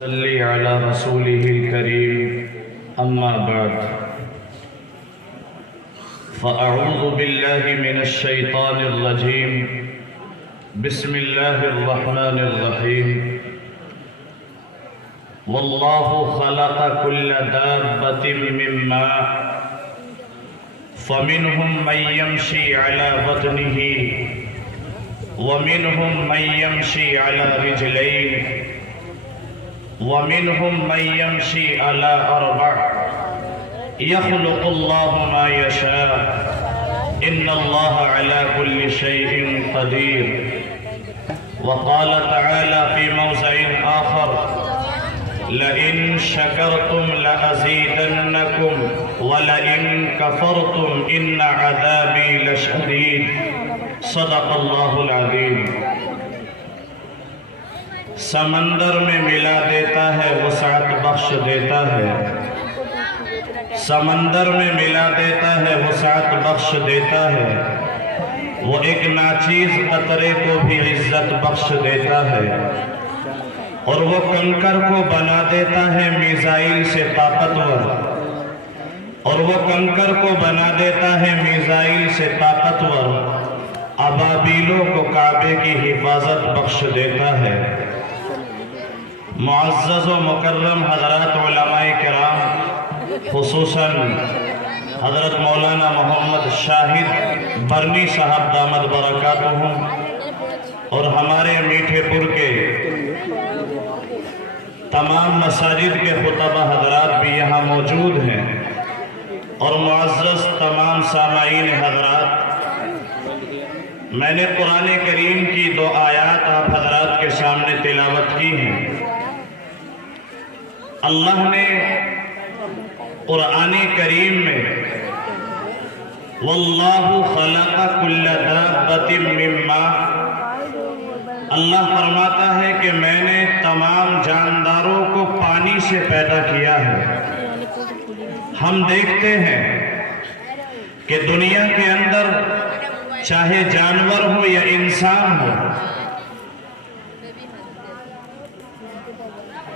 صلی علی رسوله الكریم اما بعد فاعوذ باللہ من الشیطان الرجیم بسم اللہ الرحمن الرحیم واللہ خلق كل دابة من ماء فمنهم من يمشي على بطنه ومنهم من يمشي على رجلين ومنهم من يمشي على أربع يخلق الله ما يشاء إن الله على كل شيء قدير وقال تعالى في موضع آخر لئن شكرتم لأزيدنكم ولئن كفرتم إن عذابي لشديد صدق الله العظيم سمندر میں ملا دیتا ہے وسعت بخش دیتا ہے سمندر میں ملا دیتا ہے وسعت بخش دیتا ہے وہ ایک ناچیز قطرے کو بھی عزت بخش دیتا ہے اور وہ کنکر کو بنا دیتا ہے میزائل سے طاقتور اور وہ کنکر کو بنا دیتا ہے میزائل سے طاقتور ابابیلوں کو کعبے کی حفاظت بخش دیتا ہے معزز و مکرم حضرات علماء کرام خصوصاً حضرت مولانا محمد شاہد برنی صاحب دامت برکاتہم اور ہمارے میٹھے پور کے تمام مساجد کے خطبہ حضرات بھی یہاں موجود ہیں اور معزز تمام سامعین حضرات میں نے قرآن کریم کی 2 آیات آپ حضرات کے سامنے تلاوت کی ہیں اللہ نے قرآن کریم میں واللہ خلق کل دابۃ من ماء اللہ فرماتا ہے کہ میں نے تمام جانداروں کو پانی سے پیدا کیا ہے ہم دیکھتے ہیں کہ دنیا کے اندر چاہے جانور ہو یا انسان ہو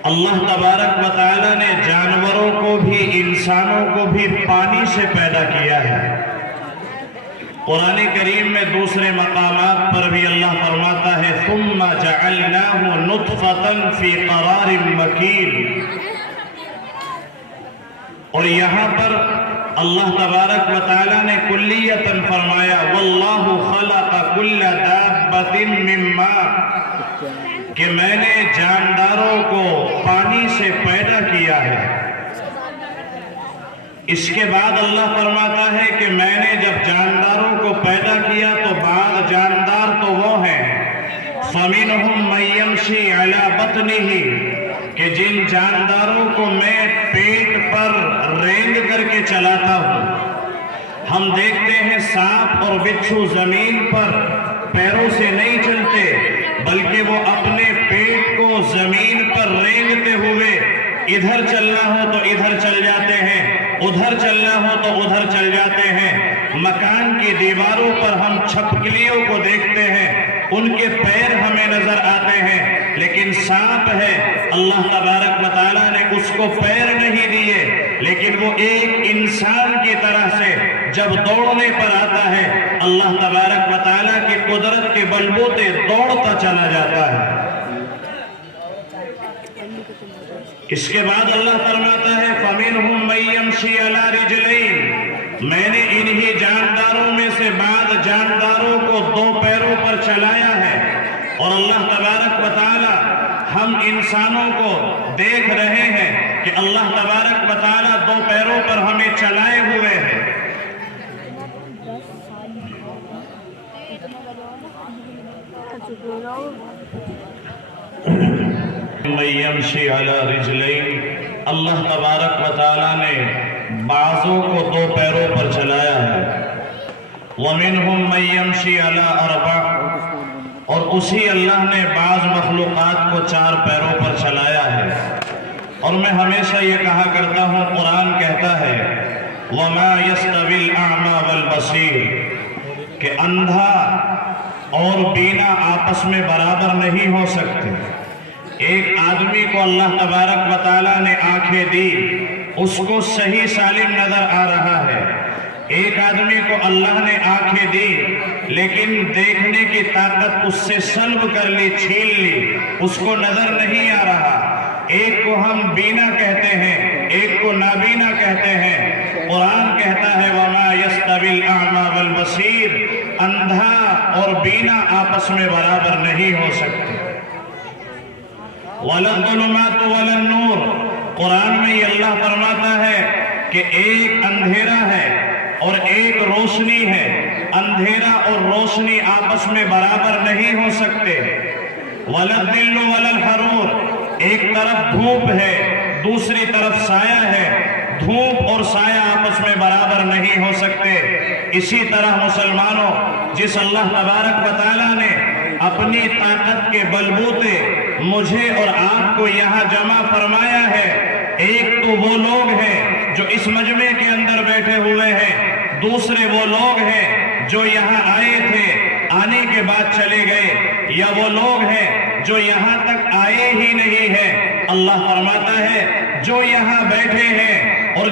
اللہ تبارک و تعالی نے جانوروں کو بھی انسانوں کو بھی پانی سے پیدا کیا ہے قرآن کریم میں دوسرے مقامات پر بھی اللہ فرماتا ہے ثم جعلناه نطفة في قرار مكين اور یہاں پر اللہ تبارک و تعالی نے کلیتاً فرمایا واللہ خلق کل دابۃ من ماء کہ میں نے جانداروں کو پانی سے پیدا کیا ہے اس کے بعد اللہ فرماتا ہے کہ میں نے جب جانداروں کو پیدا کیا تو بعض جاندار تو وہ ہیں فَمِنْهُمْ مَنْ يَمْشِي عَلَى بَطْنِهِ کہ جن جانداروں کو میں پیٹ پر رینگ کر کے چلاتا ہوں ہم دیکھتے ہیں سانپ اور بچھو زمین پر پیروں سے نہیں چلتے بلکہ وہ اپنے پیٹ کو زمین پر رینگتے ہوئے ادھر چلنا ہو تو ادھر چل جاتے ہیں ادھر چلنا ہو تو ادھر چل جاتے ہیں مکان کی دیواروں پر ہم چھپکلیوں کو دیکھتے ہیں ان کے پیر ہمیں نظر آتے ہیں لیکن سانپ ہے اللہ تبارک و تعالیٰ نے اس کو پیر نہیں دیے لیکن وہ ایک انسان کی طرح سے جب دوڑنے پر آتا ہے اللہ تبارک و تعالیٰ کی قدرت کے بلبوتے دوڑتا چلا جاتا ہے اس کے بعد اللہ فرماتا ہے فَمِنْهُمْ مَنْ يَمْشِي عَلَى رِجْلَيْنِ میں نے انہی جانداروں میں سے بعض جانداروں کو 2 پیروں پر چلایا ہے اور اللہ تبارک و تعالی ہم انسانوں کو دیکھ رہے ہیں کہ اللہ تبارک و تعالی 2 پیروں پر ہمیں چلائے ہوئے ہیں یمشی علی رجلین اللہ تبارک و تعالی نے بعضوں کو 2 پیروں پر چلایا ہے وَمِنْهُمْ مَنْ يَمْشِي عَلَى أَرْبَعٍ اور اسی اللہ نے بعض مخلوقات کو 4 پیروں پر چلایا ہے اور میں ہمیشہ یہ کہا کرتا ہوں قرآن کہتا ہے وَمَا يَسْتَوِي الْأَعْمَى وَالْبَصِيرُ کہ اندھا اور بینا آپس میں برابر نہیں ہو سکتے ایک آدمی کو اللہ تبارک و تعالیٰ نے آنکھیں دی، اس کو صحیح سالم نظر آ رہا ہے۔ ایک آدمی کو اللہ نے آنکھیں دی لیکن دیکھنے کی طاقت اس سے سلب کر لی، چھین لی، اس کو نظر نہیں آ رہا۔ ایک کو ہم بینا کہتے ہیں، ایک کو نابینا کہتے ہیں۔ قرآن کہتا ہے وَمَا يَسْتَوِي الْأَعْمَى وَالْبَصِيرُ، اندھا اور بینا آپس میں برابر نہیں ہو سکتے۔ وَلَا الظُّلُمَاتُ وَلَا النُّورُ، قرآن میں یہ اللہ فرماتا ہے کہ ایک اندھیرا ہے اور ایک روشنی ہے، اندھیرا اور روشنی آپس میں برابر نہیں ہو سکتے۔ وَلَا الظِّلُّ وَلَا الْحَرُورُ، ایک طرف دھوپ ہے دوسری طرف سایہ ہے، دھوپ اور سایہ آپس میں برابر نہیں ہو سکتے۔ اسی طرح مسلمانوں، جس اللہ تبارک و تعالیٰ نے اپنی طاقت کے بلبوتے مجھے اور آپ کو یہاں جمع فرمایا ہے، ایک تو وہ لوگ ہیں جو اس مجمع کے اندر بیٹھے ہوئے ہیں، دوسرے وہ لوگ ہیں جو یہاں آئے تھے، آنے کے بعد چلے گئے، یا وہ لوگ ہیں جو یہاں تک آئے ہی نہیں ہیں۔ اللہ فرماتا ہے جو یہاں بیٹھے ہیں اور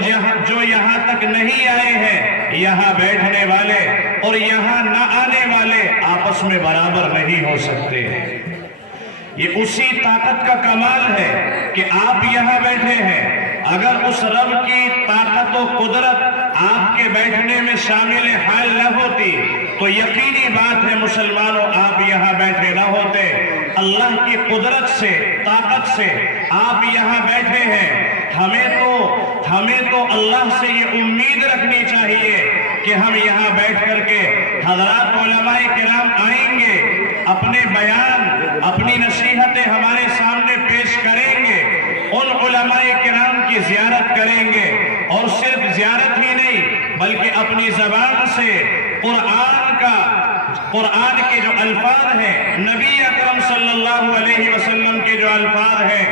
جو یہاں تک نہیں آئے ہیں، یہاں بیٹھنے والے اور یہاں نہ آنے والے آپس میں برابر نہیں ہو سکتے۔ یہ اسی طاقت کا کمال ہے کہ آپ یہاں بیٹھے ہیں۔ اگر اس رب کی طاقت و قدرت آپ کے بیٹھنے میں شامل حال نہ ہوتی تو یقینی بات ہے مسلمانوں آپ یہاں بیٹھے نہ ہوتے۔ اللہ کی قدرت سے، طاقت سے آپ یہاں بیٹھے ہیں۔ ہمیں تو اللہ سے یہ امید رکھنی چاہیے کہ ہم یہاں بیٹھ کر کے حضرات علماء کرام آئیں گے، اپنے بیان، اپنی نصیحتیں ہمارے سامنے پیش کریں گے، ان علماء کرام کی زیارت کریں گے، اور صرف زیارت ہی نہیں بلکہ اپنی زبان سے قرآن کے جو الفاظ ہیں، نبی اکرم صلی اللہ علیہ وسلم کے جو الفاظ ہیں،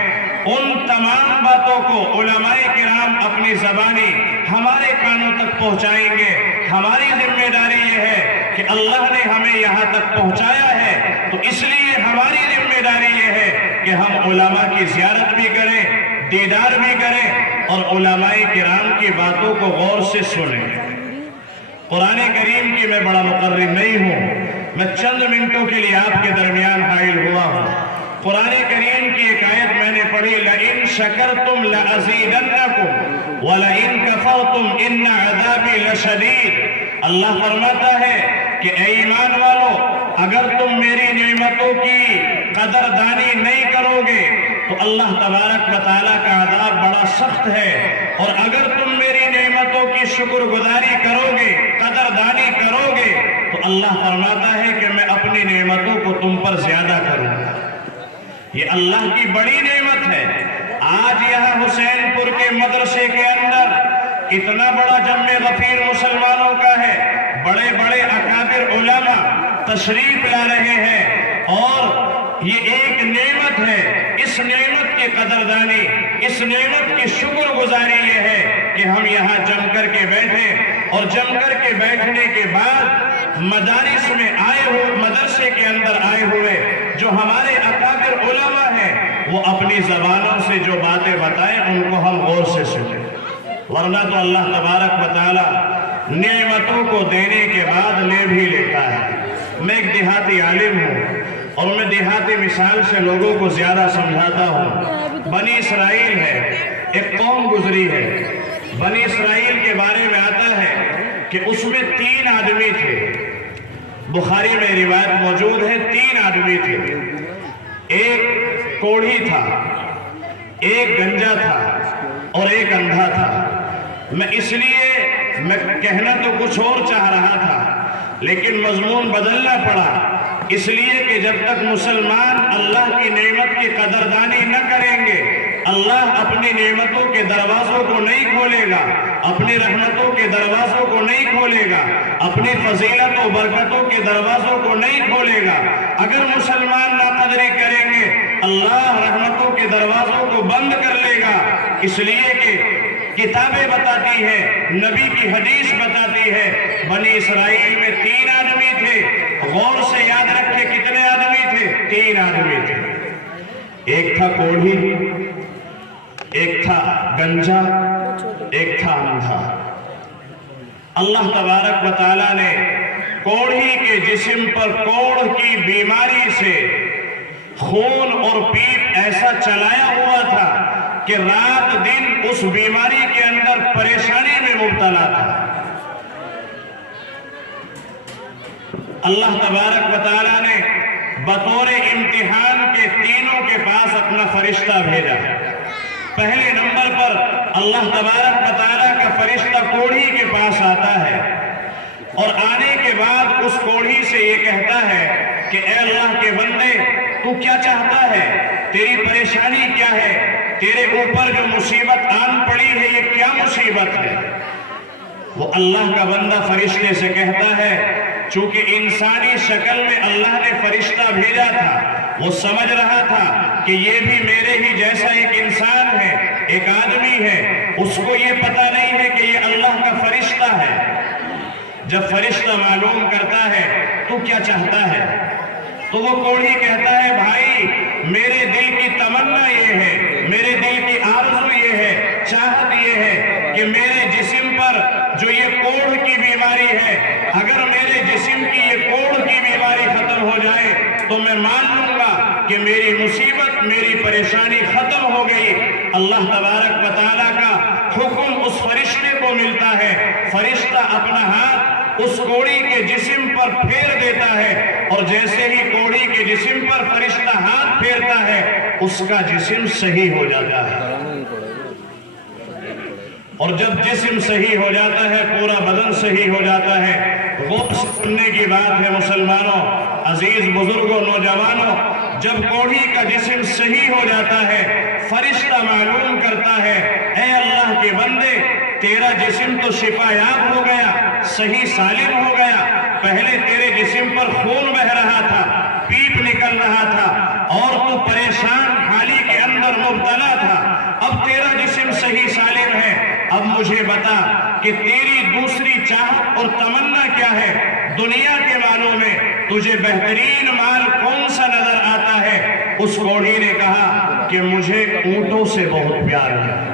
ان تمام باتوں کو علماء کرام اپنی زبانی ہمارے کانوں تک پہنچائیں گے۔ ہماری ذمہ داری یہ ہے کہ اللہ نے ہمیں یہاں تک پہنچایا ہے، تو اس لیے ہماری ذمہ داری یہ ہے کہ ہم علماء کی زیارت بھی کریں، دیدار بھی کریں، اور علماء کرام کی باتوں کو غور سے سنیں۔ قرآن کریم کی میں بڑا مقرر نہیں ہوں، میں چند منٹوں کے لیے آپ کے درمیان حائل ہوا ہوں۔ قرآن کریم کی ایک آیت میں نے پڑھی، لَإِن شَكَرْتُمْ لَأَزِيدَنَّكُمْ وَلَإِن كَفَرْتُمْ إِنَّ عَذَابِي لَشَدِيدٌ۔ اللہ فرماتا ہے کہ اے ایمان والو، اگر تم میری نعمتوں کی قدردانی نہیں کرو گے تو اللہ تبارک و تعالیٰ کا عذاب بڑا سخت ہے، اور اگر تم میری نعمتوں کی شکر گزاری کرو گے، قدردانی کرو گے، تو اللہ فرماتا ہے کہ میں اپنی نعمتوں کو تم پر زیادہ کروں گا۔ یہ اللہ کی بڑی نعمت ہے۔ آج یہاں حسین پور کے مدرسے کے اندر اتنا بڑا جمع غفیر مسلمانوں کا ہے، بڑے بڑے اکابر علماء تشریف لا رہے ہیں، اور یہ ایک نعمت ہے۔ اس نعمت کی قدردانی، اس نعمت کی شکر گزاری یہ ہے کہ ہم یہاں جم کر کے بیٹھے، اور جم کر کے بیٹھنے کے بعد مدارس میں آئے ہوئے، مدرسے کے اندر آئے ہوئے جو ہمارے اکابر علماء ہیں، وہ اپنی زبانوں سے جو باتیں بتائیں ان کو ہم غور سے سنیں، ورنہ تو اللہ تبارک و تعالیٰ نعمتوں کو دینے کے بعد لے بھی لیتا ہے۔ میں ایک دیہاتی عالم ہوں، اور میں دیہاتی مثال سے لوگوں کو زیادہ سمجھاتا ہوں۔ بنی اسرائیل ہے، ایک قوم گزری ہے۔ بنی اسرائیل کے بارے میں آتا ہے کہ اس میں 3 آدمی تھے، بخاری میں روایت موجود ہے، 3 آدمی تھے۔ ایک کوڑھی تھا، ایک گنجا تھا، اور ایک اندھا تھا۔ میں کہنا تو کچھ اور چاہ رہا تھا، لیکن مضمون بدلنا پڑا، اس لیے کہ جب تک مسلمان اللہ کی نعمت کی قدردانی نہ کریں گے، اللہ اپنی نعمتوں کے دروازوں کو نہیں کھولے گا، اپنی رحمتوں کے دروازوں کو نہیں کھولے گا، اپنی فضیلت و برکتوں کے دروازوں کو نہیں کھولے گا۔ اگر مسلمان ناقدری کریں گے، اللہ رحمتوں کے دروازوں کو بند کر لے گا، اس لیے کہ کتابیں بتاتی ہے، نبی کی حدیث بتاتی ہے، بنی اسرائیل میں 3 آدمی تھے۔ غور سے یاد رکھے کتنے آدمی تھے؟ 3 آدمی تھے۔ ایک تھا کوڑھی، ایک تھا گنجا، ایک تھا اندھا۔ اللہ تبارک و تعالیٰ نے کوڑھی کے جسم پر کوڑھ کی بیماری سے خون اور پیپ ایسا چلایا ہوا تھا کہ رات دن اس بیماری کے اندر پریشانی میں مبتلا تھا۔ اللہ تبارک و تعالیٰ نے بطور امتحان کے تینوں کے پاس اپنا فرشتہ بھیجا۔ پہلے نمبر پر اللہ تبارک و تعالیٰ کا فرشتہ کوڑھی کے پاس آتا ہے اور آنے کے بعد اس کوڑھی سے یہ کہتا ہے کہ اے اللہ کے بندے، تو کیا چاہتا ہے؟ تیری پریشانی کیا ہے؟ تیرے اوپر جو مصیبت آن پڑی ہے یہ کیا مصیبت ہے؟ وہ اللہ کا بندہ فرشتے سے کہتا ہے، چونکہ انسانی شکل میں اللہ نے فرشتہ بھیجا تھا، وہ سمجھ رہا تھا کہ یہ بھی میرے ہی جیسا ایک انسان ہے، ایک آدمی ہے، اس کو یہ پتہ نہیں ہے کہ یہ اللہ کا فرشتہ ہے۔ جب فرشتہ معلوم کرتا ہے تو کیا چاہتا ہے تو وہ کوڑھی کہتا ہے، بھائی میرے دل کی تمنا یہ ہے، میرے دل کی آرزو یہ ہے، چاہت یہ ہے کہ میرے جسم پر جو یہ کوڑھ کی بیماری ہے، اگر میرے جسم کی یہ کوڑھ کی بیماری ختم ہو جائے تو میں مان لوں گا کہ میری مصیبت، میری پریشانی ختم ہو گئی۔ اللہ تبارک و تعالیٰ کا حکم اس فرشتے کو ملتا ہے، فرشتہ اپنا ہاتھ اس کوڑھی کے جسم پر پھیر دیتا ہے، اور جیسے ہی کوڑھی کے جسم پر فرشتہ ہاتھ پھیرتا ہے اس کا جسم صحیح ہو جاتا ہے۔ اور جب جسم صحیح ہو جاتا ہے پورا بدن صحیح ہو جاتا ہے۔ غور سننے کی بات ہے مسلمانوں، عزیز بزرگوں، نوجوانوں، جب کوڑھی کا جسم صحیح ہو جاتا ہے فرشتہ معلوم کرتا ہے، اے اللہ کے بندے، تیرا جسم تو شفا یاب ہو گیا، صحیح سالم ہو گیا، پہلے تیرے جسم پر خون بہ رہا تھا، پیپ نکل رہا تھا اور تو پریشان حالی کے اندر مبتلا تھا، اب تیرا جسم صحیح سالم ہے، اب مجھے بتا کہ تیری دوسری چاہت اور تمنا کیا ہے؟ دنیا کے مالوں میں تجھے بہترین مال کون سا نظر آتا ہے؟ اس کوڑھی نے کہا کہ مجھے اونٹوں سے بہت پیار ہے۔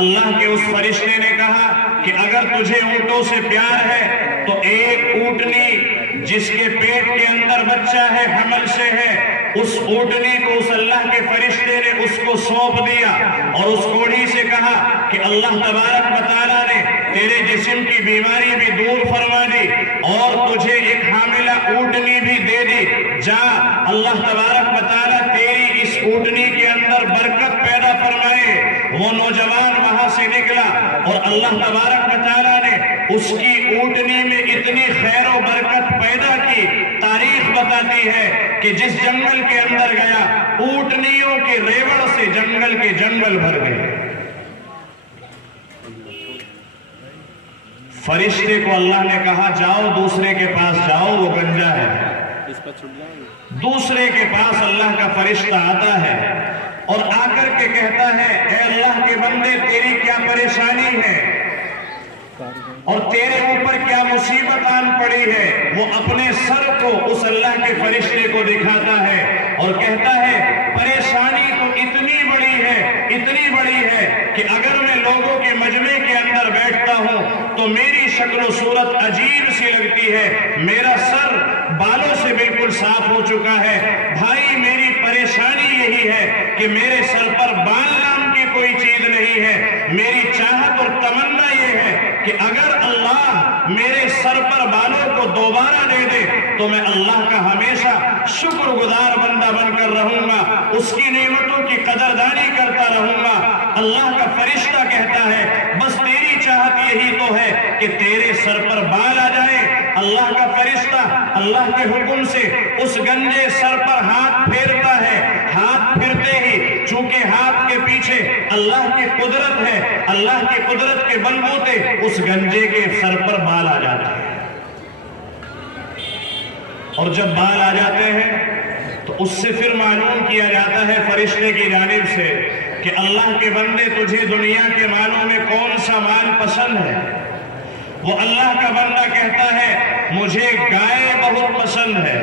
اللہ کے اس فرشتے نے کہا کہ اگر تجھے اونٹوں سے پیار ہے تو ایک اونٹنی جس کے پیٹ کے اندر بچہ ہے، حمل سے ہے، اس اونٹنی کو اس اللہ کے فرشتے نے اس کو سونپ دیا اور اس کوڑھی سے کہا کہ اللہ تبارک و تعالیٰ نے تیرے جسم کی بیماری بھی دور فرما دی اور تجھے ایک حاملہ اونٹنی بھی دے دی، جا اللہ تبارک و تعالیٰ تیری اس اونٹنی کے اندر برکت پیدا فرمائے۔ وہ نوجوان وہاں سے نکلا اور اللہ تبارک و تعالیٰ نے اس کی اونٹنی میں اتنی خیر و برکت پیدا کی، تاریخ بتاتی ہے کہ جس جنگل کے اندر گیا اونٹنیوں کے ریوڑ سے جنگل کے جنگل بھر گئے۔ فرشتے کو اللہ نے کہا جاؤ دوسرے کے پاس جاؤ، وہ گنجا ہے۔ دوسرے کے پاس اللہ کا فرشتہ آتا ہے اور آ کر کے کہتا ہے، اے اللہ کے بندے، تیری کیا پریشانی ہے اور تیرے اوپر کیا مصیبت آن پڑی ہے؟ وہ اپنے سر کو اس اللہ کے فرشتے کو دکھاتا ہے اور کہتا ہے، پریشانی تو اتنی بڑی ہے کہ اگر میں لوگوں کے مجمع کے اندر بیٹھتا ہوں تو میری شکل و صورت عجیب سی لگتی ہے، میرا سر بالوں سے بالکل صاف ہو چکا ہے۔ بھائی میری پریشانی یہی ہے کہ میرے سر پر بال نام کی کوئی چیز نہیں ہے، میری چاہت اور تمنا یہ ہے کہ اگر اللہ میرے سر پر بالوں کو دوبارہ دے دے تو میں اللہ کا ہمیشہ شکر گزار بندہ بن کر رہوں گا، اس کی نعمتوں کی قدردانی کرتا رہوں گا۔ اللہ کا فرشتہ کہتا ہے بس تیری چاہت یہی تو ہے کہ تیرے سر پر بال آ جائے۔ اللہ کا فرشتہ اللہ کے حکم سے اس گنجے سر پر ہاتھ پھیرتا ہے، ہاتھ پھرتے ہی چونکہ ہاتھ کے پیچھے اللہ کی قدرت ہے، اللہ کی قدرت کے بلبوتے اس گنجے کے سر پر بال آ جاتے ہیں، اور جب بال آ جاتے ہیں تو اس سے پھر معلوم کیا جاتا ہے فرشتے کی جانب سے کہ اللہ کے بندے تجھے دنیا کے مالوں میں کون سا مال پسند ہے؟ وہ اللہ کا بندہ کہتا ہے مجھے گائے بہت پسند ہے،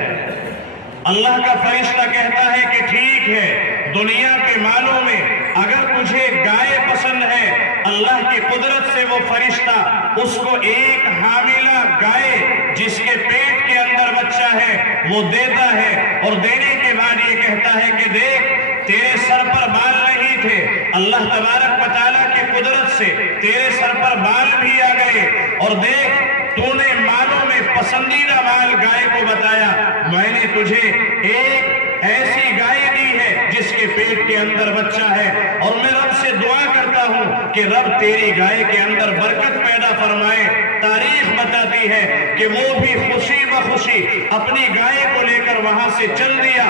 اللہ کا فرشتہ کہتا ہے کہ ٹھیک ہے، دنیا کے مالوں میں اگر تجھے گائے پسند ہے، اللہ کی قدرت سے وہ فرشتہ اس کو ایک حاملہ گائے جس کے پیٹ کے اندر بچہ ہے وہ دیتا ہے، اور دینے کے بعد یہ کہتا ہے کہ دیکھ تیرے سر پر بال نہیں تھے، اللہ تبارک و تعالیٰ کی قدرت سے تیرے سر پر بال بھی آ گئے، اور دیکھ تو نے مالوں میں پسندیدہ مال گائے کو بتایا، میں نے تجھے ایک ایسی گائے دی ہے جس کے پیٹ کے اندر بچہ ہے، اور میں رب سے دعا کرتا ہوں کہ رب تیری گائے کے اندر برکت پیدا فرمائے۔ تاریخ بتاتی ہے کہ وہ بھی خوشی بخوشی اپنی گائے کو لے کر وہاں سے چل دیا،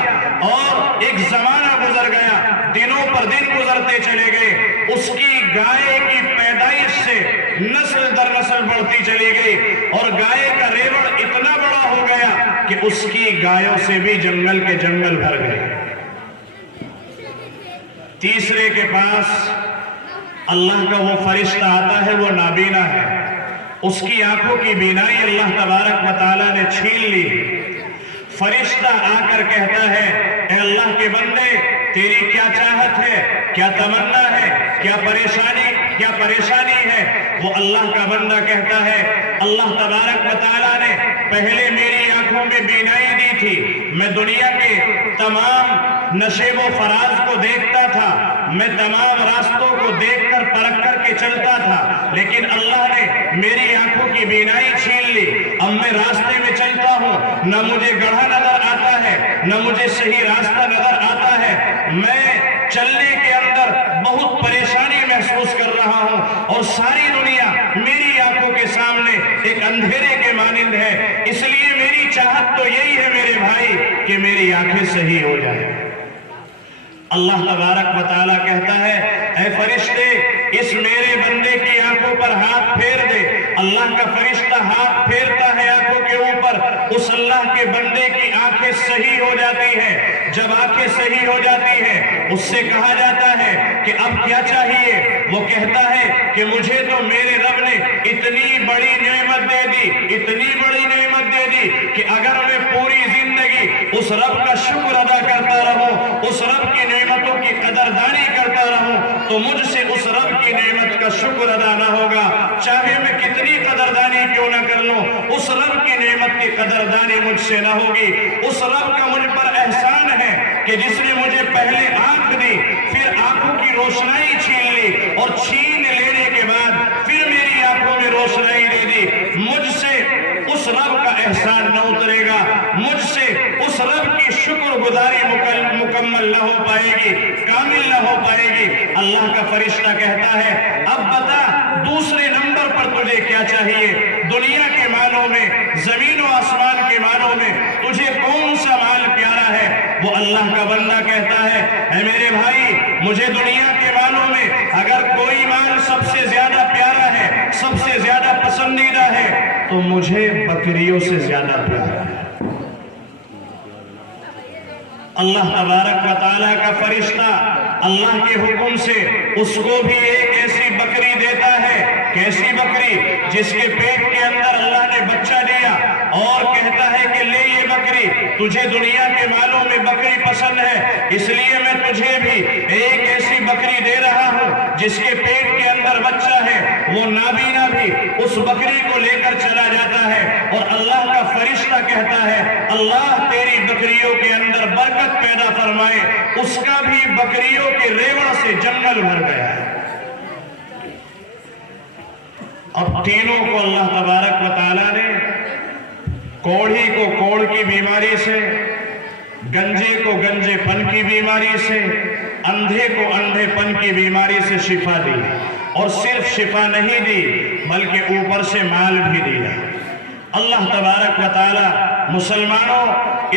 اور ایک زمانہ گزر گیا، دنوں پر دن گزرتے چلے گئے، اس کی گائے کی پیدائش سے نسل در نسل بڑھتی چلی گئی، اور گائے کا ریوڑ اتنا بڑا ہو گیا کہ اس کی گایوں سے بھی جنگل کے جنگل بھر گئے۔ تیسرے کے پاس اللہ کا وہ فرشتہ آتا ہے، وہ نابینا ہے، اس کی آنکھوں کی بینائی اللہ تبارک و تعالیٰ نے چھین لی۔ فرشتہ آ کر کہتا ہے اے اللہ کے بندے تیری کیا چاہت ہے، کیا تمنا ہے، کیا پریشانی ہے؟ وہ اللہ کا بندہ کہتا ہے اللہ تبارک و تعالیٰ نے پہلے میری آنکھوں میں بینائی دی تھی، میں دنیا کے تمام نشیب و فراز کو دیکھتا تھا، میں تمام راستوں کو دیکھ کر پرکھ کر کے چلتا تھا، لیکن اللہ نے میری آنکھوں کی بینائی چھین لی، اب میں راستے میں چلتا ہوں، نہ مجھے گڑھا نظر آتا ہے، نہ مجھے صحیح راستہ نظر آتا ہے، میں چلنے کے اندر بہت پریشانی محسوس کر رہا ہوں، اور ساری دنیا میری آنکھوں کے سامنے ایک اندھیرے کے مانند ہے، اس لیے میری چاہت تو یہی ہے میرے بھائی کہ میری آنکھیں صحیح ہو جائیں۔ اللہ تبارک و تعالیٰ کہتا ہے اے فرشتے اس میرے بندے کی آنکھوں پر ہاتھ پھیر دے۔ اللہ کا فرشتہ ہاتھ پھیرتا ہے آنکھوں کے اوپر، اس اللہ کے بندے کی آنکھیں صحیح ہو جاتی ہیں۔ جب آنکھیں صحیح ہو جاتی ہیں اس سے کہا جاتا ہے کہ اب کیا چاہیے؟ وہ کہتا ہے کہ مجھے تو میرے رب نے اتنی بڑی نعمت دے دی، اتنی بڑی نعمت دے دی کہ اگر میں پوری زندگی اس رب کا شکر ادا کرتا رہوں، اس رب کی نعمتوں کی قدردانی کرتا رہوں، تو مجھ سے اس رب کی نعمت کا شکر ادا نہ ہوگا، چاہے میں کتنی قدردانی کیوں نہ کر لوں، اس رب کی نعمت کی قدردانی مجھ سے نہ ہوگی۔ اس رب کا مجھ پر احسان ہے کہ جس نے مجھے پہلے آنکھ دی، پھر آنکھوں کی روشنائی چھین لی، اور چھین لینے کے بعد پھر میری آنکھوں میں روشنائی دے دی۔ مجھ سے اس رب کا احسان نہ اترے گا، مجھ سے اس رب کی شکر گزاری مکمل نہ ہو پائے گی، کامل نہ ہو پائے گی۔ اللہ کا فرشتہ کہتا ہے اب بتا دوسرے نمبر پر تجھے کیا چاہیے؟ دنیا کے مالوں میں، زمین و آسمان کے مالوں میں تجھے کون سا مال پیارا ہے؟ وہ اللہ کا بندہ کہتا ہے اے میرے بھائی مجھے دنیا کے مالوں میں اگر کوئی مال سب سے زیادہ پیارا ہے، سب سے زیادہ پسندیدہ ہے، تو مجھے بکریوں سے زیادہ پیارا ہے۔ اللہ تبارک و تعالیٰ کا فرشتہ اللہ کے حکم سے اس کو بھی ایک ایسی بکری دیتا ہے، کیسی بکری؟ جس کے پیٹ کے اندر اللہ نے بچہ دیا، اور کہتا ہے کہ لے یہ بکری، تجھے دنیا کے مالوں میں بکری پسند ہے، اس لیے میں تجھے بھی ایک ایسی بکری دے رہا ہوں جس کے پیٹ کے اندر بچہ ہے۔ وہ نابینا بھی اس بکری کو لے کر چلا جاتا ہے، اور اللہ کا فرشتہ کہتا ہے اللہ تیری بکریوں کے اندر برکت پیدا فرمائے۔ اس کا بھی بکریوں کے ریوڑ سے جنگل بھر گیا ہے۔ اب تینوں کو اللہ تبارک و تعالیٰ نے کوڑھی کو کوڑھ کی بیماری سے، گنجے کو گنجے پن کی بیماری سے، اندھے کو اندھے پن کی بیماری سے شفا دی، اور صرف شفا نہیں دی بلکہ اوپر سے مال بھی دیا۔ اللہ تبارک و تعالیٰ مسلمانوں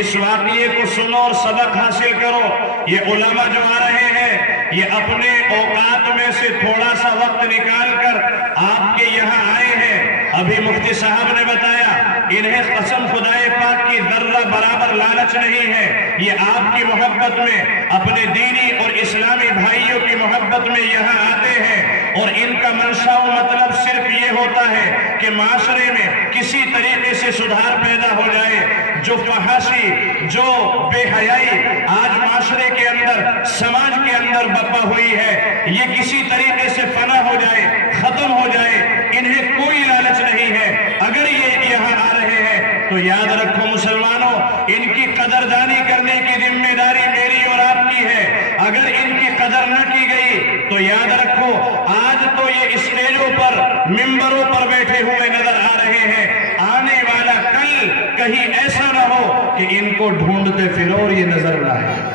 اس واقعے کو سنو اور سبق حاصل کرو۔ یہ علماء جو آ رہے ہیں یہ اپنے اوقات میں سے تھوڑا سا وقت نکال کر آپ کے یہاں آئے ہیں۔ ابھی مفتی صاحب نے بتایا انہیں قسم خدائے پاک کی ذرہ برابر لالچ نہیں ہے، یہ آپ کی محبت میں، اپنے دینی اور اسلامی بھائیوں کی محبت میں یہاں آتے ہیں، اور ان کا منشا و مطلب صرف یہ ہوتا ہے کہ معاشرے میں کسی طریقے سے سدھار پیدا ہو جائے۔ جو فحاشی، جو بے حیائی آج معاشرے کے اندر، سماج کے اندر برپا ہوئی ہے، یہ کسی طریقے سے فنا ہو جائے، ختم ہو جائے، انہیں کوئی لالچ نہیں ہے۔ اگر یہ یہاں آ رہے ہیں تو یاد رکھو مسلمانوں، ان کی قدردانی کرنے کی ذمہ داری میری اور آپ کی ہے۔ اگر ان کی قدر نہ کی گئی تو یاد رکھو آج تو یہ اسٹیجوں پر، ممبروں پر بیٹھے ہوئے نظر آ رہے ہیں، آنے والا کل کہیں ایسا نہ ہو کہ ان کو ڈھونڈتے پھرو اور یہ نظر نہ آئے۔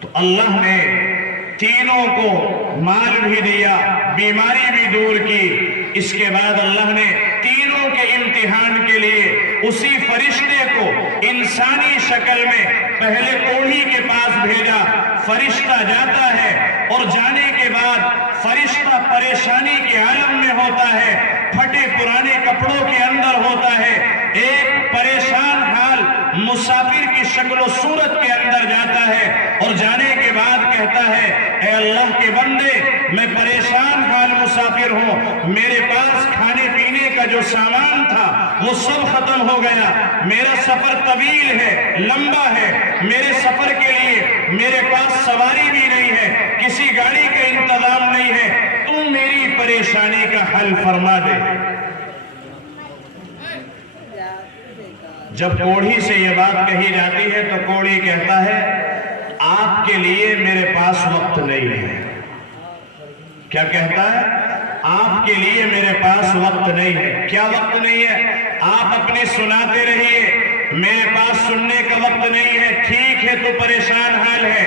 تو اللہ نے تینوں کو مال بھی دیا، بیماری بھی دور کی، اس کے بعد اللہ نے تینوں کے امتحان کے لیے اسی فرشتے کو انسانی شکل میں پہلے کوڑھی کے پاس بھیجا۔ فرشتہ جاتا ہے اور جانے کے بعد فرشتہ پریشانی کے عالم میں ہوتا ہے، پھٹے پرانے کپڑوں کے اندر ہوتا ہے، ایک پریشان حال مسافر کی شکل و صورت کے اندر جاتا ہے اور جانے کے بعد کہتا ہے اے اللہ کے بندے، میں پریشان حال مسافر ہوں، میرے پاس کھانے پینے کا جو سامان تھا وہ سب ختم ہو گیا، میرا سفر طویل ہے، لمبا ہے، میرے سفر کے لیے میرے پاس سواری بھی نہیں ہے، کسی گاڑی کا انتظام نہیں ہے، تو میری پریشانی کا حل فرما دے۔ جب کوڑھی سے یہ بات کہی جاتی ہے تو کوڑھی کہتا ہے آپ کے لیے میرے پاس وقت نہیں ہے۔ کیا کہتا ہے؟ آپ کے لیے میرے پاس وقت نہیں ہے۔ کیا وقت نہیں ہے؟ آپ اپنی سناتے رہیے، میرے پاس سننے کا وقت نہیں ہے۔ ٹھیک ہے، تو پریشان حال ہے،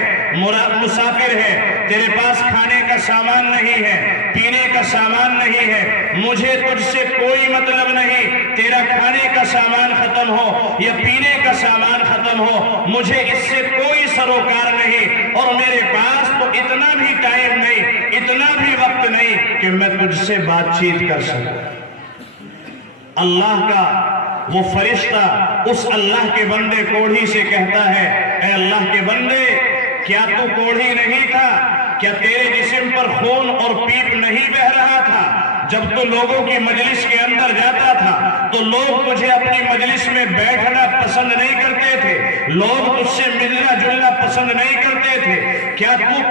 مسافر ہے، تیرے پاس کھانے کا سامان نہیں ہے، پینے کا سامان نہیں ہے، مجھے تجھ سے کوئی مطلب نہیں، تیرا کھانے کا سامان ختم ہو یا پینے کا سامان ختم ہو، مجھے اس سے کوئی سروکار نہیں، اور میرے پاس تو اتنا بھی ٹائم نہیں، اتنا بھی وقت نہیں کہ میں تجھ سے بات چیت کر سکوں۔ اللہ کا وہ فرشتہ اس اللہ کے بندے کوڑھی سے کہتا ہے اے اللہ کے بندے، کیا تو کوڑھی نہیں تھا؟ کیا تیرے جسم پر خون اور پیپ نہیں بہ رہا تھا؟ جب تو لوگوں کی مجلس کے اندر جاتا تھا تو لوگ تجھے اپنی مجلس میں بیٹھنا پسند نہیں کرتے تھے، لوگ تجھ سے ملنا جلنا پسند نہیں کرتے تھے۔ کیا تو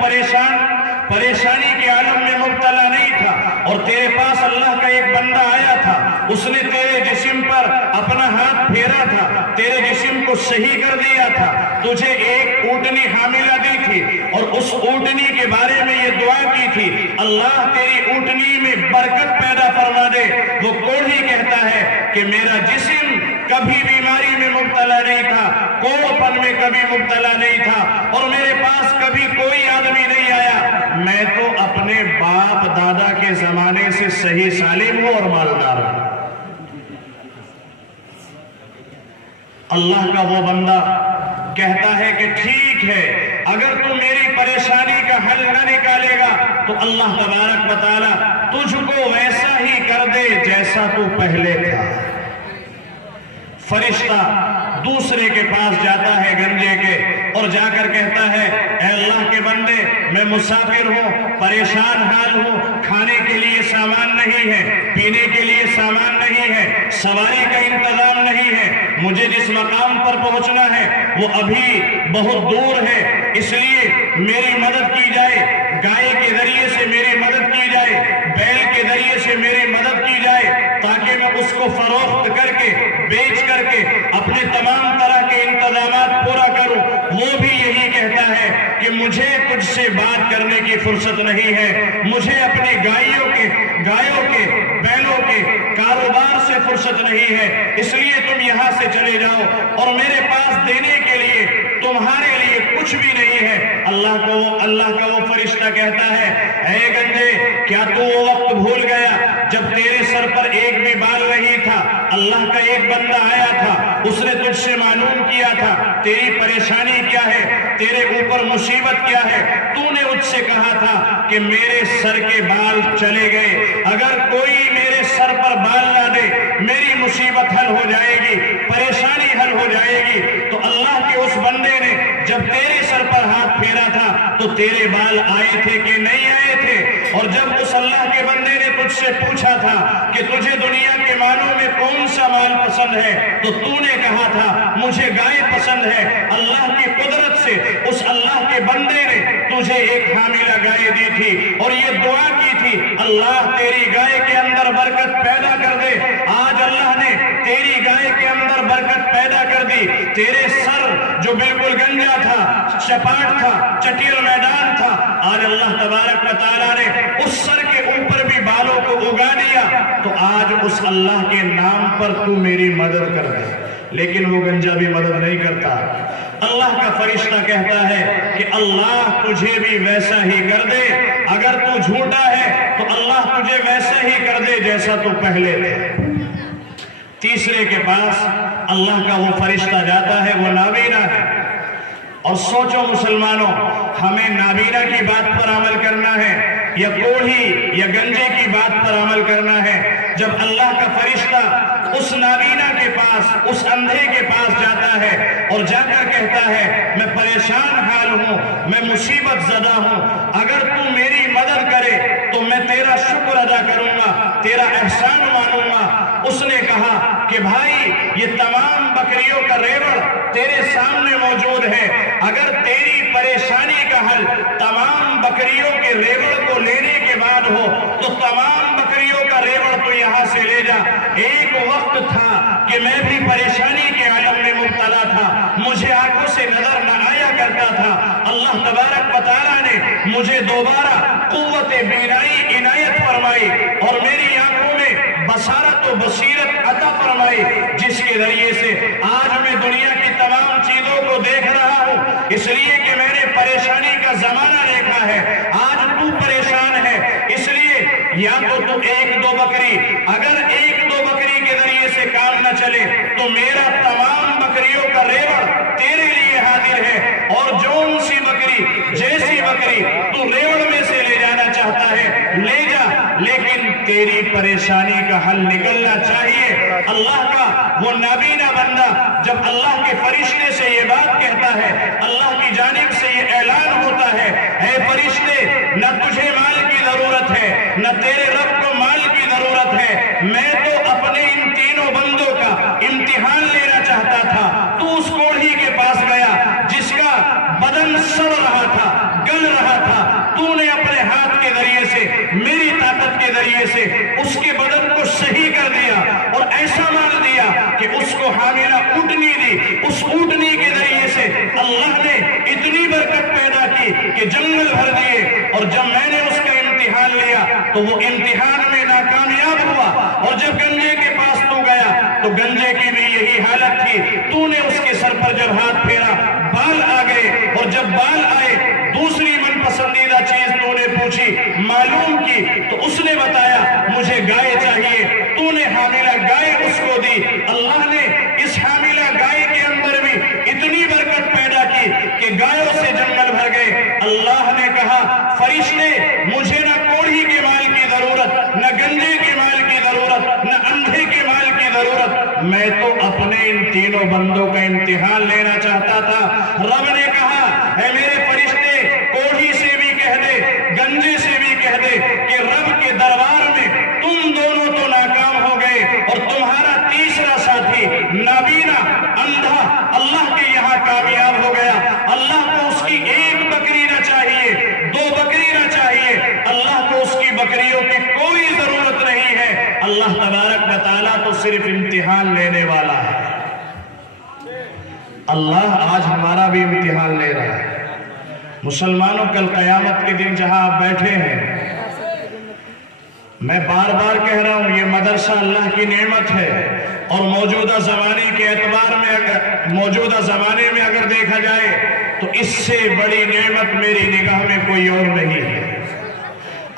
پریشانی کے عالم میں مبتلا نہیں تھا؟ اور تیرے پاس اللہ کا ایک بندہ آیا تھا، اس نے تیرے جسم پر اپنا ہاتھ پھیرا تھا، تیرے جسم کو صحیح کر دیا تھا، تجھے ایک اونٹنی حاملہ دی تھی اور اس اونٹنی کے بارے میں یہ دعا کی تھی اللہ تیری اونٹنی میں برکت پیدا فرما دے۔ وہ کوڑھی کہتا ہے کہ میرا جسم کبھی بیماری میں مبتلا نہیں تھا، کوڑپن میں کبھی مبتلا نہیں تھا، اور میرے پاس کبھی کوئی آدمی نہیں آیا، میں تو اپنے باپ دادا کے زمانے سے صحیح سالم ہوں اور مالدار ہوں۔ اللہ کا وہ بندہ کہتا ہے کہ ٹھیک ہے، اگر تو میری پریشانی کا حل نہ نکالے گا تو اللہ تبارک و تعالیٰ تجھ کو ویسا ہی کر دے جیسا تو پہلے تھا۔ فرشتہ دوسرے کے پاس جاتا ہے گنجے کے اور جا کر کہتا ہے اے اللہ کے بندے، میں مسافر ہوں، پریشان حال ہوں، کھانے کے لیے سامان نہیں ہے، پینے کے لیے سامان نہیں ہے، سواری کا انتظام نہیں ہے، مجھے جس مقام پر پہنچنا ہے وہ ابھی بہت دور ہے، اس لیے میری مدد کی جائے، گائے کے ذریعے سے میری مدد کی جائے، بیل کے ذریعے سے میری مدد کی جائے، تاکہ میں اس کو فروخت کر کے بیچ کر کے اپنے تمام طرح کے انتظامات پورا کروں۔ وہ بھی یہی کہتا ہے کہ مجھے تجھ سے بات کرنے کی فرصت نہیں ہے، مجھے اپنی گائیوں کے بیلوں کے کاروبار سے فرصت نہیں ہے، اس لیے تم یہاں سے چلے جاؤ، اور میرے پاس دینے کے لیے تمہارے لیے کچھ بھی نہیں ہے۔ اللہ کا وہ فرشتہ کہتا ہے اے گنجے، کیا تو وہ وقت بھول گیا جب تیرے سر پر ایک بھی بال نہیں تھا؟ اللہ کا ایک بندہ آیا تھا، اس نے تجھ سے معلوم کیا تھا تیری پریشانی کیا ہے، تیرے اوپر مصیبت کیا ہے، تو نے مجھ سے کہا تھا کہ میرے سر کے بال چلے گئے، اگر کوئی میرے سر پر بال نہ دے میری مصیبت حل ہو جائے گی، پریشانی حل ہو جائے گی۔ تو اللہ کے اس بندے نے جب تیرے سر پر ہاتھ پھیرا تھا تو تیرے بال آئے تھے کہ نہیں آئے تھے؟ اور جب اس اللہ کے بندے نے تجھ مجھ سے پوچھا تھا کہ تجھے دنیا کے مالوں میں کون سا مال پسند ہے تو تو نے کہا تھا مجھے گائے پسند ہے۔ اللہ کی قدرت سے اس اللہ کے بندے نے تجھے ایک حاملہ گائے دی تھی اور یہ دعا کی تھی اللہ تیری گائے کے اندر برکت پیدا کر دے۔ آج اللہ نے تیری گائے کے اندر برکت پیدا کر دی۔ تیرے سر جو بالکل گنجا تھا، چپاٹ تھا، چٹیل میدان تھا، آج اللہ تبارک و تعالیٰ نے اس سر کے اوپر بھی بالوں کو اگا دیا۔ تو آج اس اللہ کے نام پر تو میری مدد کر دے۔ لیکن وہ گنجا بھی مدد نہیں کرتا۔ اللہ کا فرشتہ کہتا ہے کہ اللہ تجھے بھی ویسا ہی کر دے، اگر تو جھوٹا ہے تو اللہ تجھے ویسا ہی کر دے جیسا تو پہلے تھے۔ تیسرے کے پاس اللہ کا وہ فرشتہ جاتا ہے، وہ نابینا ہے۔ اور سوچو مسلمانوں، ہمیں نابینا کی بات پر عمل کرنا ہے یا کوڑھی یا گنجے کی بات پر عمل کرنا ہے؟ جب اللہ کا فرشتہ اس نابینا کے پاس، اس اندھے کے پاس جاتا ہے اور جا کر کہتا ہے میں پریشان حال ہوں، میں مصیبت زدہ ہوں، اگر تو میری مدد کرے تو میں تیرا شکر ادا کروں گا، تیرا احسان مانوں گا۔ اس نے کہا کہ بھائی یہ تمام بکریوں کا ریوڑ تیرے سامنے موجود ہے، اگر تیری پریشانی کا حل تمام بکریوں کے ریوڑ کو لینے کے بعد ہو تو تمام بکریوں کا ریوڑ تو یہاں سے لے جا۔ ایک وقت تھا کہ میں بھی پریشانی کے عالم میں مبتلا تھا، مجھے آنکھوں سے نظر نہ آیا کرتا تھا، اللہ تبارک و تعالیٰ نے مجھے دوبارہ قوت بینائی عنایت فرمائی اور میری آنکھوں میں بصارت و بصیرت عطا فرمائی، جس کے ذریعے سے آج میں دنیا کی تمام چیزوں کو دیکھ رہا ہوں، اس لیے کہ میں نے پریشانی کا زمانہ دیکھا ہے۔ آج تو پریشان ہے، اس لیے یا تو ایک دو بکری، اگر ایک دو بکری کے ذریعے سے کام نہ چلے تو میرا تمام بکریوں کا ریوڑ تیرے لیے حاضر ہے، اور جون سی بکری جیسی بکری تو ریوڑ میں سے لے جانا چاہتا ہے لے جا، لیکن تیری پریشانی کا حل نکلنا چاہیے۔ اللہ کا وہ نابینا بندہ جب اللہ کے فرشتے سے یہ بات کہتا ہے، اللہ کی جانب سے یہ اعلان ہوتا ہے، اے فرشتے نہ تجھے مال کی ضرورت ہے، نہ تیرے رب کو مال کی ضرورت ہے، میں تو اپنے ان تینوں بندوں کا امتحان لینا چاہتا تھا۔ تو اس کوڑھی کے پاس گیا جس کا بدن سڑ رہا تھا، گل رہا تھا، تو نے اپنے ہاتھ کے ذریعے سے، میری طاقت کے ذریعے سے اس کے بدن کو صحیح کر دیا اور ایسا مال دیا کہ اس کو حاملہ اونٹنی دی۔ اس اونٹنی کے ذریعے سے اللہ نے اتنی برکت پیدا کی کہ جنگل بھر دیے، اور جب میں نے اس کا امتحان لیا تو وہ امتحان میں ناکامیاب ہوا، اور جب گنجے کے پاس تو گیا تو گنجے کی بھی یہی حالت تھی۔ تو نے اس کے سر پر جب ہاتھ پھیرا بال آ گئے، اور جب بال آئے دوسری من پسندیدہ چیز تو نے پوچھی، معلوم کی، تو اس نے بتایا مجھے گائے چاہیے۔ تو نے حاملہ گائے اس کو دی۔ اللہ نے اس حاملہ گائے کے اندر بھی اتنی برکت پیدا کی کہ گایوں سے جنگل بھر گئے۔ اللہ نے کہا فرشتے مجھے نہ کوڑھی کے مال کی ضرورت، نہ گنجے کے مال کی ضرورت، نہ اندھے کے مال کی ضرورت، میں تو اپنے ان تینوں بندوں کا امتحان لینا چاہتا تھا۔ رب نے کہا اے میرے فرشتے کوڑھی سے بھی کہہ دے، گنجے سے بھی کہہ دے کہ رب کے دربار میں تم دونوں تو ناکام ہو گئے، اور تمہارا تیسرا ساتھی نابینا اندھا اللہ کے یہاں کامیاب ہو گیا۔ اللہ کو اس کی ایک بکری نہ چاہیے، دو بکری نہ چاہیے، اللہ کو اس کی بکریوں کی کوئی ضرورت نہیں ہے۔ اللہ تبارک و تعالیٰ تو صرف امتحان لینے والا ہے۔ اللہ آج ہمارا بھی امتحان لے رہا ہے۔ مسلمانوں کل قیامت کے دن جہاں آپ بیٹھے ہیں، میں بار بار کہہ رہا ہوں یہ مدرسہ اللہ کی نعمت ہے، اور موجودہ زمانے کے اعتبار میں موجودہ زمانے میں اگر دیکھا جائے تو اس سے بڑی نعمت میری نگاہ میں کوئی اور نہیں ہے۔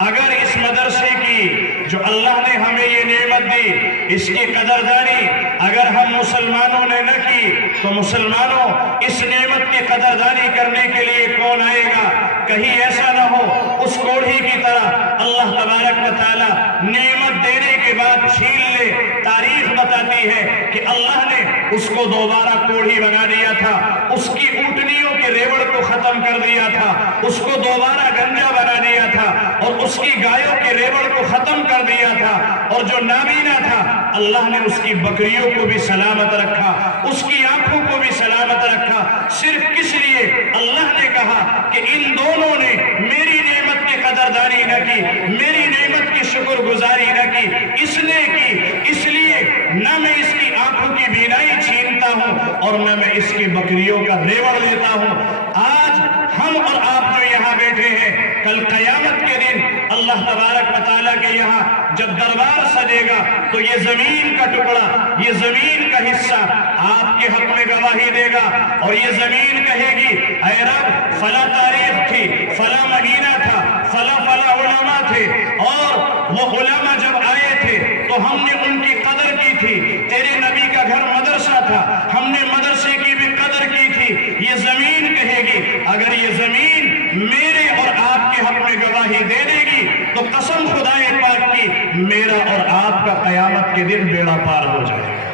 اگر اس مدرسے کی جو اللہ نے ہمیں یہ نعمت دی، اس کی قدردانی اگر ہم مسلمانوں نے نہ کی تو مسلمانوں اس نعمت کی قدردانی کرنے کے لیے کون آئے گا؟ کہیں ایسا نہ ہو اس کوڑھی کی طرح اللہ تبارک و تعالی نعمت دینے کے بعد چھین لے۔ تاریخ بتاتی ہے کہ اللہ نے اس کو دوبارہ کوڑھی بنا دیا تھا، اس کی اونٹنیوں کے ریوڑ کو ختم ختم کر دیا تھا، اس کو دوبارہ گنجا بنا دیا تھا، اور اس کی گایوں کے ریوڑ کو ختم کر دیا تھا، اور جو نابینا تھا اللہ نے اس کی بکریوں کو بھی سلامت رکھا، اس کی آنکھوں کو بھی سلامت رکھا، صرف کس لیے؟ اللہ نے کہا کہ ان دونوں نے میری نعمت کی قدردانی نہ کی، میری نعمت کی شکر گزاری نہ کی، اس نے کی، اس لیے نہ میں اس کی آنکھوں کی بینائی چھینتا ہوں اور نہ میں اس کی بکریوں کا ریوڑ لیتا ہوں۔ آج ہم اور آپ جو یہاں بیٹھے ہیں، کل قیامت کے دن اللہ تبارک و تعالیٰ کے یہاں جب دربار سجے گا تو یہ زمین کا ٹکڑا، یہ زمین کا حصہ آپ کے حق میں گواہی دے گا، اور یہ زمین کہے گی اے رب فلاں تاریخ تھی، فلاں مہینہ تھا، فلاں علماء تھے، اور وہ علماء جب آئے تھے تو ہم نے ان کی قدر کی تھی، تیرے نبی کا گھر مدرسہ تھا، ہم نے مدرسے کی بھی قدر کی تھی۔ یہ زمین کہے گی اگر یہ زمین میرے اور آپ کے حق میں گواہی دے دے گی تو قسم خدا پاک کی میرا اور آپ کا قیامت کے دن بیڑا پار ہو جائے گا۔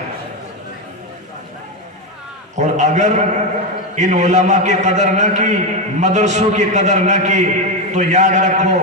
اور اگر ان علماء کی قدر نہ کی، مدرسوں کی قدر نہ کی، تو یاد رکھو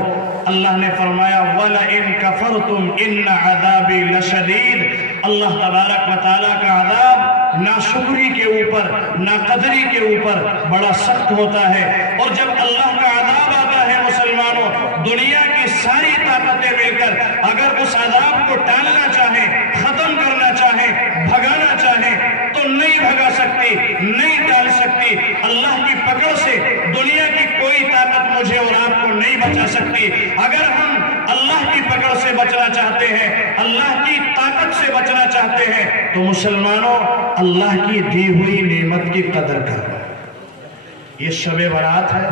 اللہ نے فرمایا وَلَئِن كَفَرْتُمْ إِنَّ عَذَابِي لَشَدِيدٌ۔ اللہ تبارک و تعالیٰ کا عذاب ناشکری کے اوپر، ناقدری کے اوپر بڑا سخت ہوتا ہے، اور جب اللہ کا عذاب آتا ہے مسلمانوں، دنیا کی ساری طاقتیں مل کر اگر اس عذاب کو ٹالنا چاہیں، ختم کرنا چاہیں، بھگانا چاہیں تو نہیں بھگا سکتی، نہیں ٹال سکتی۔ اللہ کی پکڑ سے دنیا کی کوئی طاقت مجھے اور آپ کو نہیں بچا سکتی۔ اگر ہم اللہ کی پکڑ سے بچنا چاہتے ہیں، اللہ کی طاقت سے بچنا چاہتے ہیں، تو مسلمانوں اللہ کی دی ہوئی نعمت کی قدر کرو۔ یہ شب برات ہے،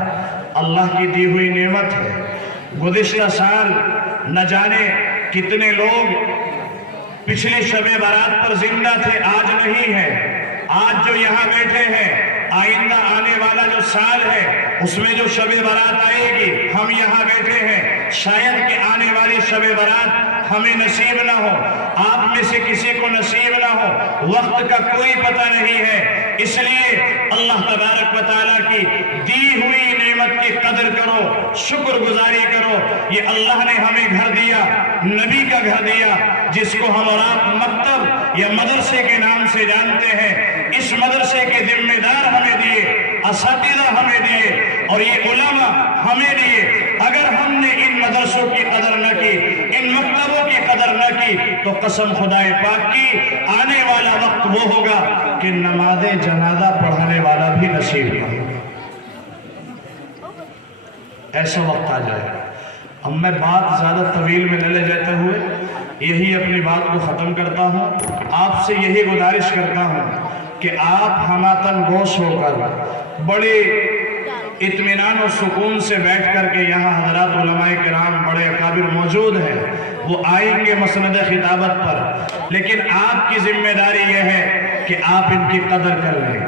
اللہ کی دی ہوئی نعمت ہے۔ گزشتہ سال نہ جانے کتنے لوگ پچھلی شب برات پر زندہ تھے، آج نہیں ہے۔ آج جو یہاں بیٹھے ہیں، آئندہ آنے والا جو سال ہے اس میں جو شب برات آئے گی، ہم یہاں بیٹھے ہیں، شاید کہ آنے والی شب برات ہمیں نصیب نہ ہو، آپ میں سے کسی کو نصیب نہ ہو، وقت کا کوئی پتہ نہیں ہے۔ اس لیے اللہ تبارک و تعالیٰ کی دی ہوئی نعمت کی قدر کرو، شکر گزاری کرو۔ یہ اللہ نے ہمیں گھر دیا، نبی کا گھر دیا، جس کو ہم اور آپ مکتب یا مدرسے کے نام سے جانتے ہیں۔ اس مدرسے کے ذمہ دار ہمیں دیے، اساتذہ ہمیں دیے، اور یہ علماء ہمیں دیے۔ اگر ہم نے ان مدرسوں کی قدر نہ کی، ان مکتبوں کی قدر نہ کی، تو قسم خدا پاک کی آنے والا وقت وہ ہوگا کہ نماز جنازہ پڑھانے والا بھی نصیب نہ ہوگا۔ ایسا وقت آ جائے گا۔ اب میں بات زیادہ طویل میں نہ لے جاتے ہوئے یہی اپنی بات کو ختم کرتا ہوں۔ آپ سے یہی گزارش کرتا ہوں کہ آپ ہماتن گوش ہو کر بڑے اطمینان و سکون سے بیٹھ کر کے یہاں حضرات علماء کرام بڑے اکابر موجود ہیں، وہ آئیں گے مسند خطابت پر، لیکن آپ کی ذمہ داری یہ ہے کہ آپ ان کی قدر کر لیں،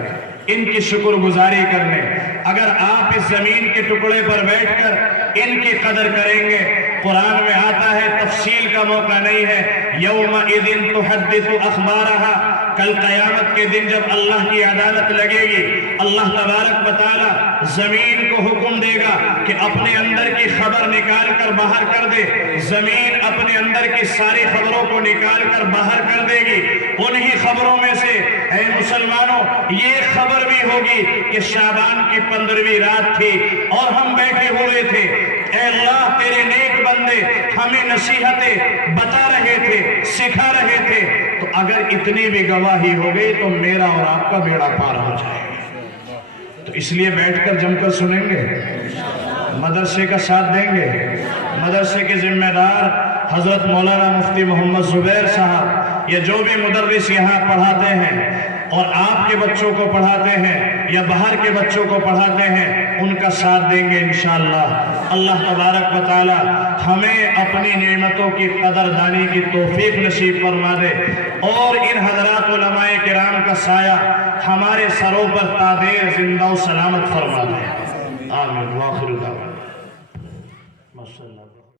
ان کی شکر گزاری کر لیں۔ اگر آپ اس زمین کے ٹکڑے پر بیٹھ کر ان کی قدر کریں گے، قرآن میں آتا ہے، تفصیل کا موقع نہیں ہے، یومئذ تحدث اخبارها، کل قیامت کے دن جب اللہ کی عدالت لگے گی، اللہ تبارک و تعالی زمین کو حکم دے گا کہ اپنے اندر کی خبر نکال کر باہر کر دے۔ زمین اپنے اندر کی ساری خبروں کو نکال کر باہر کر دے گی۔ انہی خبروں میں سے اے مسلمانوں یہ خبر بھی ہوگی کہ شعبان کی 15ویں رات تھی اور ہم بیٹھے ہوئے تھے، اے اللہ تیرے نیک بندے ہمیں نصیحتیں بتا رہے تھے، سکھا رہے تھے۔ تو اگر اتنی بھی گواہی ہو گئی تو میرا اور آپ کا بیڑا پار ہو جائے گا۔ تو اس لیے بیٹھ کر جم کر سنیں گے، مدرسے کا ساتھ دیں گے۔ مدرسے کے ذمہ دار حضرت مولانا مفتی محمد زبیر صاحب یا جو بھی مدرس یہاں پڑھاتے ہیں اور آپ کے بچوں کو پڑھاتے ہیں یا باہر کے بچوں کو پڑھاتے ہیں، ان کا ساتھ دیں گے انشاءاللہ۔ اللہ تبارک و تعالی ہمیں اپنی نعمتوں کی قدردانی کی توفیق نصیب فرما دے، اور ان حضرات علماء کرام کا سایہ ہمارے سروں پر تادیر زندہ و سلامت فرما دے۔